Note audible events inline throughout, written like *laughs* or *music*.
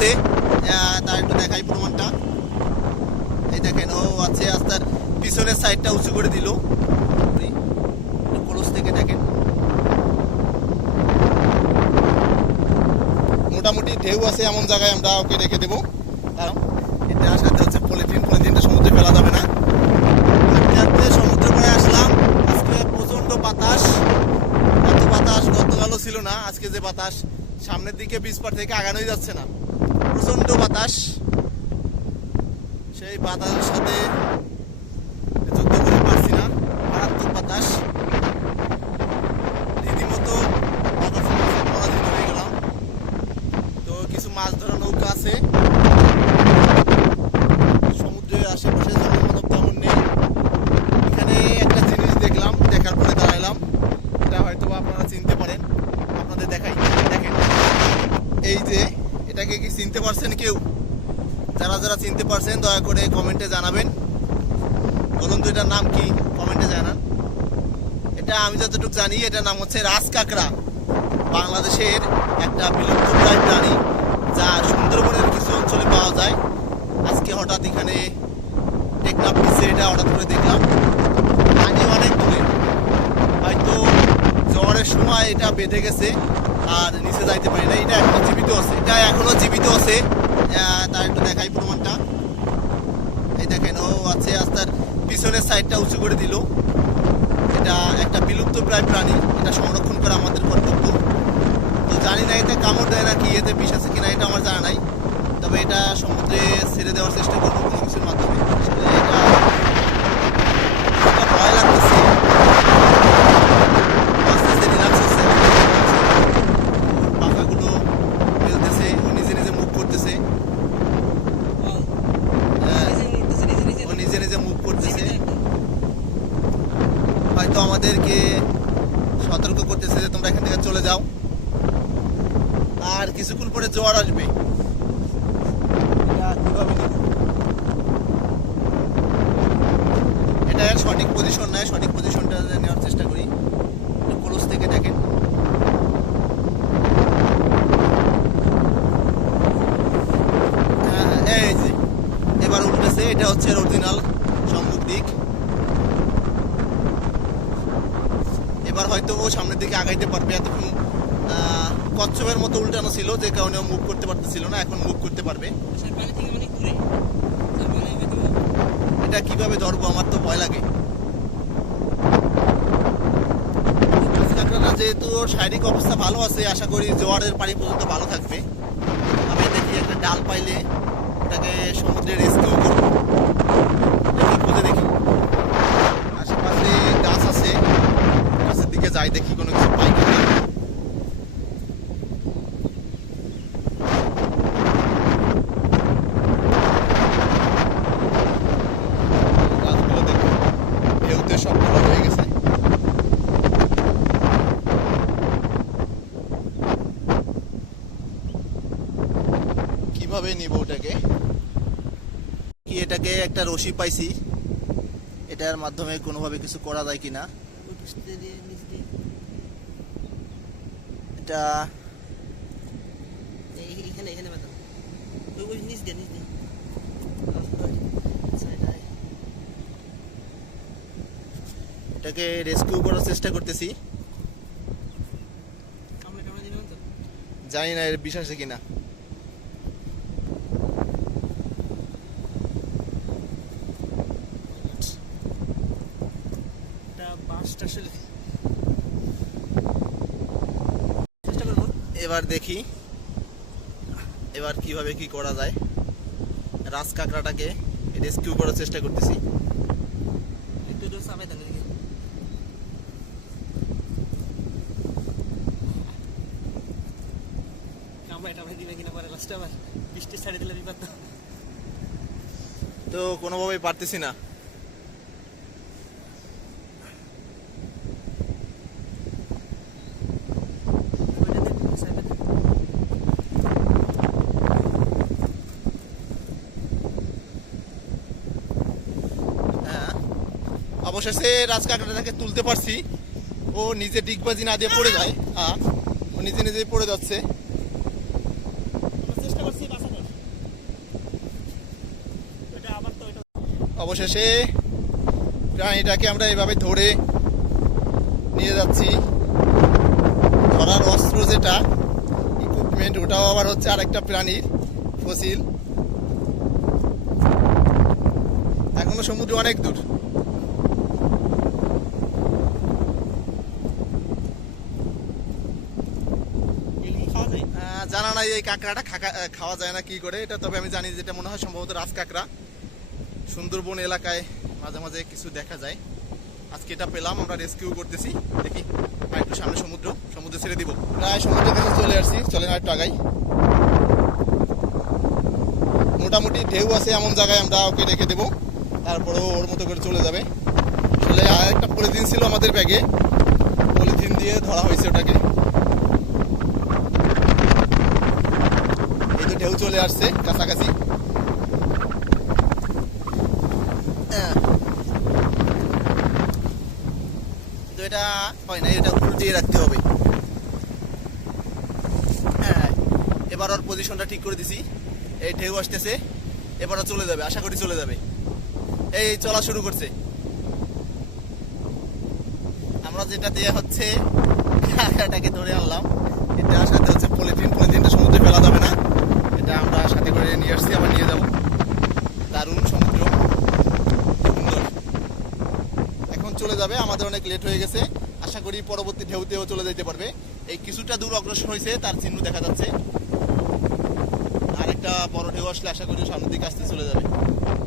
আছে। তার একটু দেখাই প্রমাণটা। এই দেখেন, ও আছে আস্তার পিছনের সাইডটা উঁচু করে দিল। ক্লোজ থেকে দেখেন। মোটামুটি ঢেউ আছে এমন জায়গায় আমরা ওকে রেখে দেবো। কারণ এটার সাথে হচ্ছে পলিথিন, পলিথিনটা সমুদ্রে ফেলা যাবে না। সমুদ্র করে আসলাম। আজকে প্রচণ্ড বাতাস। এত বাতাস, গতকালও ছিল না, আজকে যে বাতাস, সামনের দিকে বিচ পার থেকে আগানোই যাচ্ছে না। প্রচণ্ড বাতাস। সেই বাতাসের সাথে যুদ্ধ করে পারছি না। মারাত্মক বাতাস। রীতিমতো পরাজিত হয়ে গেলাম। তো কিছু মাছ ধরা নৌকা আছে। সমুদ্রের আশেপাশে জনমানব তেমন নেই। এখানে একটা জিনিস দেখলাম, দেখার পরে দাঁড়াইলাম। এটা হয়তো আপনারা চিনতে পারেন। আপনাদের দেখাই, দেখেন। এই যে এটাকে কি চিনতে পারছেন কেউ? যারা যারা চিনতে পারছেন, দয়া করে কমেন্টে জানাবেন। বলুন তো এটার নাম কি? কমেন্টে জানান। এটা আমি যতটুকু জানি, এটার নাম হচ্ছে রাজ কাঁকড়া। বাংলাদেশের একটা বিলুপ্তপ্রায় প্রাণী, যা সুন্দরবনের কিছু অঞ্চলে পাওয়া যায়। আজকে হঠাৎ এখানে টেকনাফ বিচে এটা হঠাৎ করে দেখলাম। পানি অনেক দূরে। হয়তো জ্বরের সময় এটা বেঁধে গেছে, আর নিচে যাইতে পারি না এটা একটা জীবিত এটা এখনও জীবিত আছে। তার একটু দেখাই প্রমাণটা। এই দেখেন, ও আছে আস্তার পিছনের সাইডটা উঁচু করে দিল। এটা একটা বিলুপ্ত প্রায় প্রাণী। এটা সংরক্ষণ করা আমাদের কর্তব্য। তো জানি না এতে কামড় দেয় না কি এতে বিষ আছে কিনা, এটা আমার জানা নাই। তবে এটা সমুদ্রে ছেড়ে দেওয়ার চেষ্টা করব কোনো কিছুর মাধ্যমে আসলে এটা এটা ভয় লাগতেছে আস্তে আস্তে রিল্যাক্স হচ্ছে পাখাগুলো ফেলতেছে ও নিজে নিজে মুভ করতেছে হ্যাঁ, ও নিজে নিজে মুভ করতেছে হয়তো আমাদেরকে সতর্ক করতেছে যে তোমরা এখান থেকে চলে যাও আর কিছুক্ষণ পরে জোয়ার আসবে। এটা সঠিক পজিশন নয় সঠিক পজিশনটা নেওয়ার চেষ্টা করি। ক্লোজ থেকে দেখেন। হ্যাঁ, এই যে এবার উঠতেছে এটা হচ্ছে অরিজিনাল সম্মুখ দিক। এবার হয়তো ও সামনের দিকে আগাইতে পারবে এতক্ষণ। কচ্ছপের মতো উল্টানো ছিল যে কারণে ও মুভ করতে পারতেছিল না এখন মুভ করতে পারবে। এটা কীভাবে ধরবো আমার তো ভয় লাগে। যেহেতু ওর শারীরিক অবস্থা ভালো আছে আশা করি জোয়ারের পানি পর্যন্ত ভালো থাকবে। আমি দেখি একটা ডাল পাইলে ওটাকে সমুদ্রে রেস্কিউ করব। দেখি খুঁজে দেখি। আশেপাশে গাছ আছে গাছের দিকে যাই দেখি কিনা গাছগুলো দেখি ঢেউতে সব ভালো হয়ে গেছে কীভাবে নিব ওটাকে? কি এটাকে একটা রশি পাইছি এটার মাধ্যমে কোনোভাবে কিছু করা যায় কিনা? এটা এখানে এখানে বাঁধা ওই ওই নিচ দিয়ে নিচ দিয়ে এটাকে রেস্কিউ করার চেষ্টা করতেছি জানি না এর আছে কিনা এটা চেষ্টা করব। এবার দেখি এবার কীভাবে কি করা যায়। রাজ কাঁকড়াটাকে রেস্কিউ করার চেষ্টা করতেছি। একটু তো কোনোভাবেই পারতেছি না। অবশেষে রাজকাটাটাকে তুলতে পারছি। ও নিজে ডিগবাজি না দিয়ে পড়ে যায়। হ্যাঁ ও নিজে নিজেই পড়ে যাচ্ছে। অবশেষে প্রাণীটাকে আমরা এভাবে ধরে নিয়ে যাচ্ছি। ধরার অস্ত্র যেটা ইকুইপমেন্ট ওটাও আবার হচ্ছে আরেকটা প্রাণীর ফসিল এখনও সমুদ্র অনেক দূর। যায় জানা নাই এই কাঁকড়াটা খাওয়া যায় না কি করে, এটা তবে আমি জানি যেটা মনে হয় সম্ভবত রাজ কাঁকড়া। সুন্দরবন এলাকায় মাঝে মাঝে কিছু দেখা যায়। আজকে এটা পেলাম, আমরা রেস্কিউ করতেছি। দেখি একটু সামনে সমুদ্র, সমুদ্রে ছেড়ে দিব। প্রায় সমুদ্রের কাছে চলে আসছি চলে না একটু আগাই। মোটামুটি ঢেউ আছে এমন জায়গায়, আমরা ওকে রেখে দেবো। তারপরেও ওর মতো করে চলে যাবে। আসলে আর একটা পলিথিন ছিল আমাদের ব্যাগে। পলিথিন দিয়ে ধরা হয়েছে ওটাকে এই তো ঢেউ চলে আসছে, কাছাকাছি। হ্যাঁ। এটা হয় না, এটা রাখতে হবে। হ্যাঁ এবার ওর পজিশনটা ঠিক করে দিছি। এই ঢেউ আসতেছে এবারও চলে যাবে, আশা করি চলে যাবে। এই চলা শুরু করছে। আমরা যেটা দিয়ে হচ্ছে *laughs* ধরে আনলাম। এটা সাথে হচ্ছে পলিথিন পলিথিনটা সমুদ্রে ফেলা যাবে না এটা আমরা সাথে করে নিয়ে আসছি আবার নিয়ে যাব দারুণ সমুদ্র সুন্দর এখন চলে যাবে আমাদের অনেক লেট হয়ে গেছে। আশা করি পরবর্তী ঢেউতেও চলে যেতে পারবে। এই কিছুটা দূর অগ্রসর হয়েছে তার চিহ্ন দেখা যাচ্ছে। আর একটা বড় ঢেউ আসলে আশা করি সামনের দিকে আসতে চলে যাবে।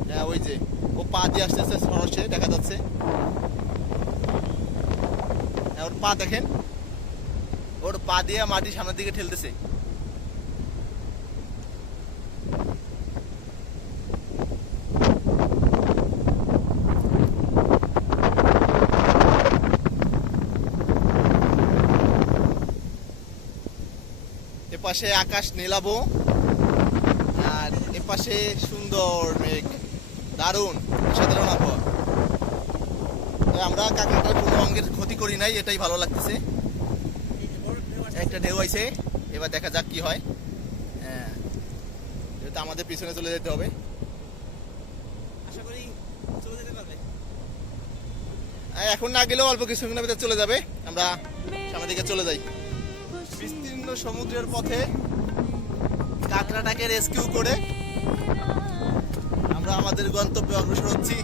হ্যাঁ ওই যে ও পা দিয়ে আসতে আসতে সরসে দেখা যাচ্ছে। হ্যাঁ, ওর পা দেখেন। ওর পা দিয়ে মাটি সামনের দিকে ঠেলতেছে। এপাশে আকাশ নীলাবো আর এপাশে সুন্দর মেঘ। দারুণ অসাধারণ আবহাওয়া। আমরা কাকাটার কোনো অঙ্গের ক্ষতি করি নাই এটাই ভালো লাগতেছে। একটা ঢেউ আইছে এবার দেখা যাক কি হয়। হ্যাঁ যেহেতু আমাদের পিছনে চলে যেতে হবে। আশা করি চলে যেতে পারবে। আর এখন না গেলেও অল্প কিছুক্ষণের ভিতরে চলে যাবে। আমরা সামনের দিকে চলে যাই। বিস্তীর্ণ সমুদ্রের পথে কাঁকড়াটাকে রেস্কিউ করে আমরা আমাদের গন্তব্যে অগ্রসর হচ্ছি।